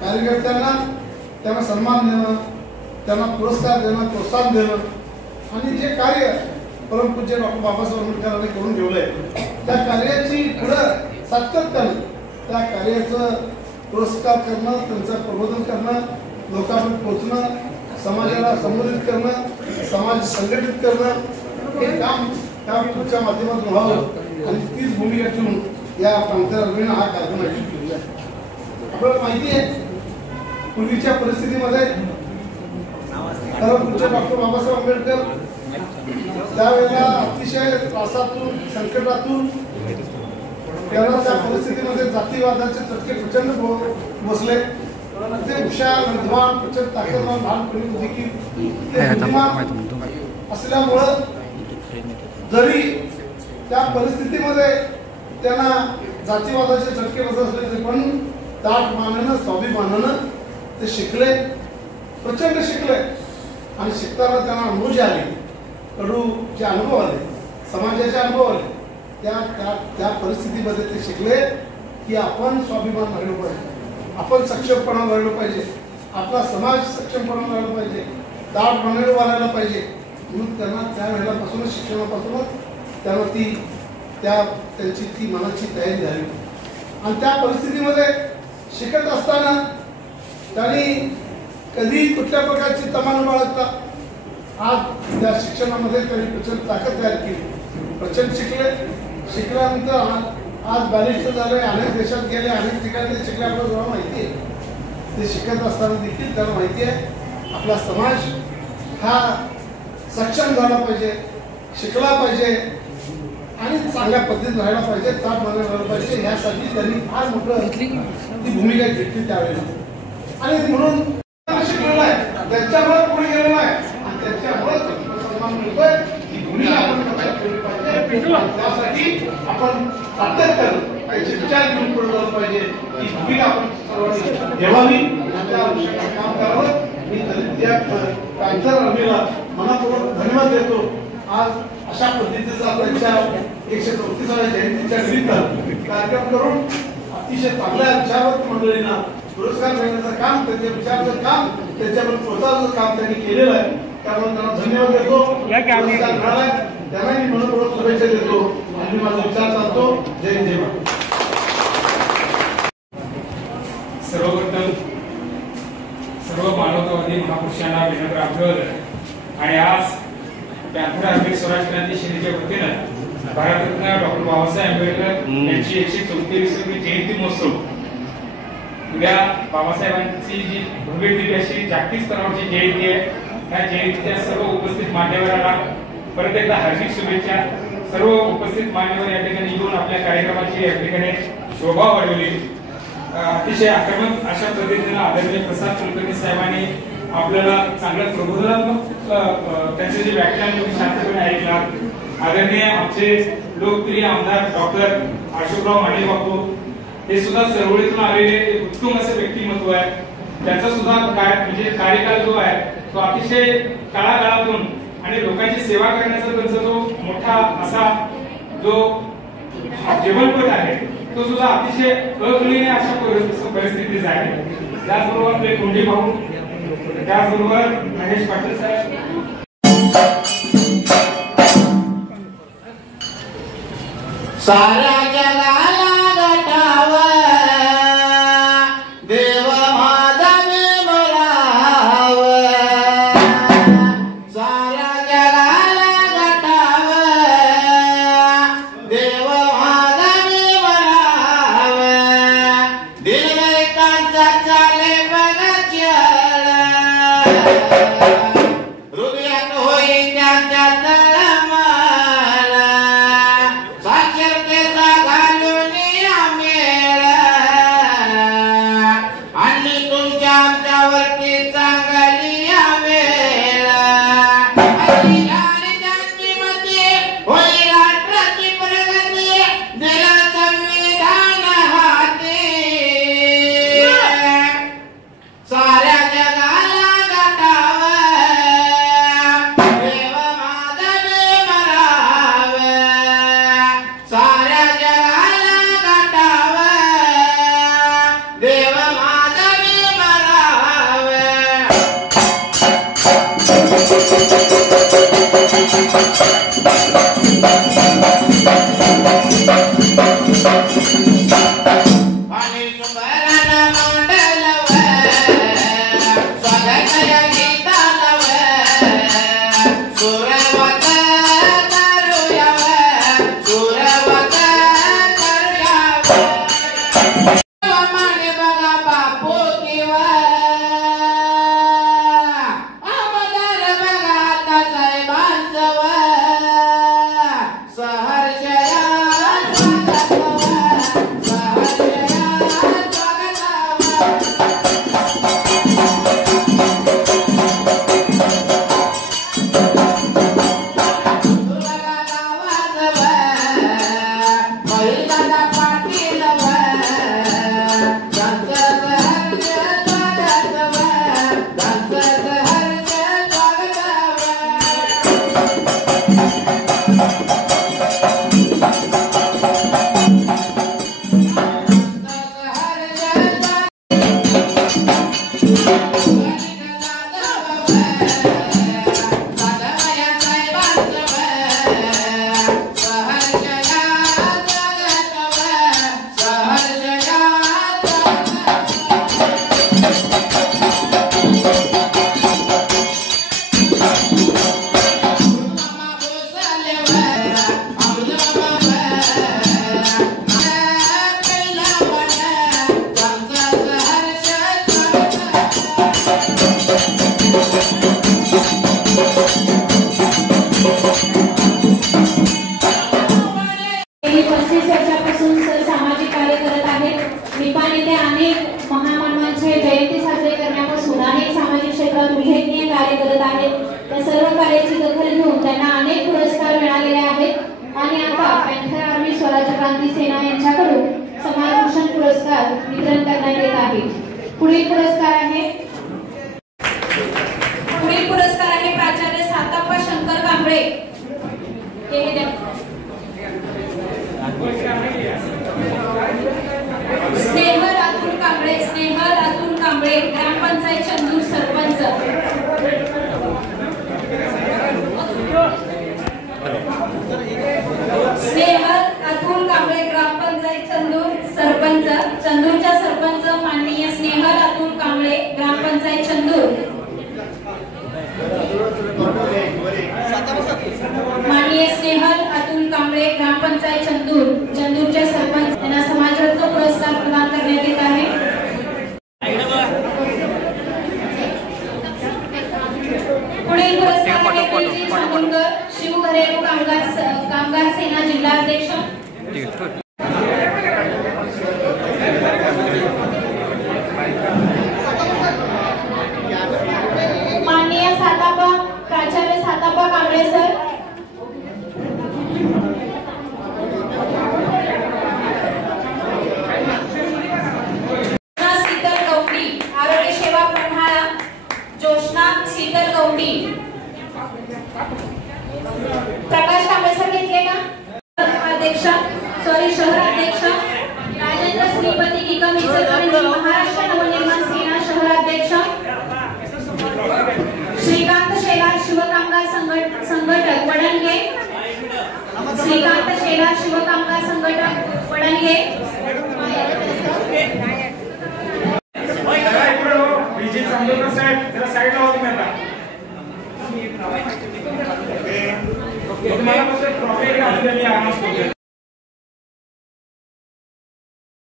कार्यकर्त्यांना त्यांना सन्मान देणं, त्यांना पुरस्कार देणं, प्रोत्साहन देणं आणि जे कार्य परमपूज्य डॉक्टर बाबासाहेब आंबेडकरांनी करून ठेवलंय त्या कार्याची पुढं सातत्याने त्या कार्याचं पुरस्कार करणं, त्यांचं प्रबोधन करणं, लोकांपर्यंत पोहोचणं, समाजाला संबोधित करणं, समाज संघटित करणं हे काम त्या पुढच्या माध्यमातून व्हावं आणि तीच भूमिका ठेवून या प्रांताला हा कार्यक्रम आयोजित केलेला आहे. आपल्याला माहिती आहे पूर्वीच्या परिस्थितीमध्ये परमपूज्य डॉक्टर बाबासाहेब आंबेडकर त्यावेळेला अतिशय त्रासातून संकटातून त्याला त्या परिस्थितीमध्ये जातीवादाचे चटके प्रचंड बसले. ते हुशार विद्वान प्रचंड ताकदवान लहानपणी देखील असल्यामुळं जरी त्या परिस्थितीमध्ये त्यांना जातीवादाचे चटके बसत असले तरी पण ताट मानानं स्वाभिमानानं ते शिकले, प्रचंड शिकले आणि शिकताना त्यांना अनुभव आले, कडूचे अनुभव आले, समाजाचे अनुभव आले. त्या परिस्थितीमध्ये ते शिकले की आपण स्वाभिमान राहिलो पाहिजे, आपण सक्षमपणा राहिलो पाहिजे, आपला समाज सक्षमपणा राहिला पाहिजे, ताट मानानं वाढायला पाहिजे. म्हणून त्यांना त्या वेळेलापासूनच शिक्षणापासूनच त्यांना त्यांची ती मनाची तयारी झाली आणि त्या परिस्थितीमध्ये शिकत असताना त्यांनी कधी कुठल्या प्रकारची तमा न बाळगता आज त्या शिक्षणामध्ये त्यांनी प्रचंड ताकद तयार केली, प्रचंड शिकल्यानंतर आज बॅरिस्टर झाले, अनेक देशात गेले, अनेक ठिकाणी शिकले. आपल्याला जेव्हा माहिती आहे ते शिकत असताना देखील त्यांना माहिती आहे आपला समाज हा सक्षम झाला पाहिजे, शिकला पाहिजे आणि चांगल्या पद्धतीने राहायला पाहिजे, ताप मानायला राहायला पाहिजे. यासाठी त्यांनी फार मोठं ती भूमिका घेतली त्यावेळेला आणि म्हणून शिकलेला आहे, त्याच्यामुळे पुढे गेलेला आहे आणि त्याच्यामुळे सन्मान मिळतोय. ही भूमिका आपण लक्षात ठेवली पाहिजे. त्यासाठी आपण सातत्याने विचार घेऊन पुढे जायला पाहिजे. ही भूमिका आपण सर्वांनी घ्यावी आणि त्या अनुषंगाने काम करावं. मी त्या पॅन्थर आर्मीला मनापूर्वक धन्यवाद देतो. आज अशा पद्धतीचा त्यांच्या 134व्या जयंतीच्या निमित्त कार्यक्रम करून अतिशय चांगल्या विचारवंत मंडळींना पुरस्कार देण्याचं काम, त्यांच्या विचाराचं काम, त्यांच्यावर प्रोत्साहनाचं काम त्यांनी केलेलं आहे. त्यामुळे त्यांना धन्यवाद देतो. पुरस्कार मिळालाय त्यांना मी मनपूर्वक शुभेच्छा देतो आणि माझा विचार सांगतो. जय जय महाराज. सर्वप्रथम सर्व मानवतावादी महापुरुषांना विनम्र अभिवादन. आणि आज पॅन्थर आर्मी स्वराज क्रांती सेनेच्या वतीनं भारतरत्न डॉक्टर बाबासाहेब आंबेडकर यांची 134वी जयंती महोत्सव उद्या बाबासाहेबांची जी भव्य दिव्य अशी जागतिक स्तरावरची जयंती आहे. त्या जयंतीच्या सर्व उपस्थित मान्यवरांना परत एकदा हार्दिक शुभेच्छा. सर्व उपस्थित मान्यवर या ठिकाणी येऊन आपल्या कार्यक्रमाची या ठिकाणी शोभा वाढवली. अतिशय आक्रमक अशा पद्धतीने आदरणीय प्रसाद कुलकर्णी साहेबांनी आपल्याला चांगलं प्रबोधनात्मक त्यांचे जे व्याख्यान शांतपणे ऐकला. आदरणीय आमचे लोकप्रिय आमदार डॉक्टर अशोकराव मांडे बापू हे सुद्धा चळवळीतून आलेले उत्तम असे व्यक्तिमत्व आहे. त्यांचा सुद्धा म्हणजे कार्यकाल जो आहे तो अतिशय काळाकाळातून आणि लोकांची सेवा करण्याचा त्यांचा जो मोठा असा जो जीवनपट आहे तो सुद्धा अतिशय अकळीने अशा परिस्थितीत आहे. त्याचबरोबर आपले कोंडी भाऊ, त्याचबरोबर महेश पाटील साहेब, साऱ्या जगाला गटावा देव माधवी मराव, साऱ्या जगाला गटावा देव माधवी मराव, दिलकांत देवाचा चाले बघा चळ हृदयात होई त्याच्या तळमळ साक्षरतेचा घालून मेळ आणि तुमच्या आमच्यावरती चांगली वेळ आणि त्यांची मते होईल राष्ट्राची प्रगती दिला संविधान हाती साऱ्या जगाला गाठावं देव माधवी मरावं साऱ्या जगाला गाठावं देव माधवी मरावं आणि सुंदरानं मांडलवं स्वागताच्या गीतालवं सुरवत करूयावं सुरवत करूयावं माने बघा बापू किंवा आमदार बघा आता साहेबांचं सहर्षया स्वागतावं सहर्षया स्वागतावं तुला गावाजवळ महिलाला पाटीलवं त्यांचं सहर्ष स्वागतावं त्यांचं सहर्ष स्वागतावं गेली 35 वर्षापासून सर सामाजिक कार्य करत आहेत. निपाण येथे अनेक महामानवांचे जयंती साजरे करण्यापासून अनेक सामाजिक क्षेत्रात उल्लेखनीय कार्य करत आहेत. त्या सर्व कार्याची दखल घेऊन त्यांना अनेक पुरस्कार मिळालेले आहेत आणि आता पॅन्थर आर्मी स्वराज्य क्रांती सेना यांच्याकडून समाजभूषण पुरस्कार वितरण करण्यात येत आहे. पुढील पुरस्कार आहे प्राचार्य साताप्पा शंकर कांबळे. हे द्या. स्नेहल अतुल कांबळे ग्रामपंचायत चंदूर सरपंच. स्नेहल अतुल कांबळे ग्रामपंचायत चंदूर सरपंच. चंदूरच्या सरपंच माननीय स्नेहल अतुल कांबळे ग्रामपंचायत चंदूर. माननीय स्नेहल अतुल कांबळे ग्रामपंचायत चंदूर चंदूरचे सरपंच यांना समाजरत्न पुरस्कार प्रदान करण्यात येत आहे. पुढील पुरस्कार शिव घरेलू कामगार सेना जिल्हाध्यक्ष. माननीय प्राचार्य साताप्पा कांबळे सर. शीतल गौडी आरोग्य सेवा पन्हाळा. जोशना शीतल गौडी. प्रकाश कांबळे सर घेतले का? शहर अध्यक्ष राजेंद्र श्रीपती निकम इचलकरंजी महाराष्ट्र नवनिर्माण सेना शहर अध्यक्ष. श्रीकांत शेलार शिवकामगार संघटक वडणगे. श्रीकांत शेलार शिवकामगार संघटक वडणगे.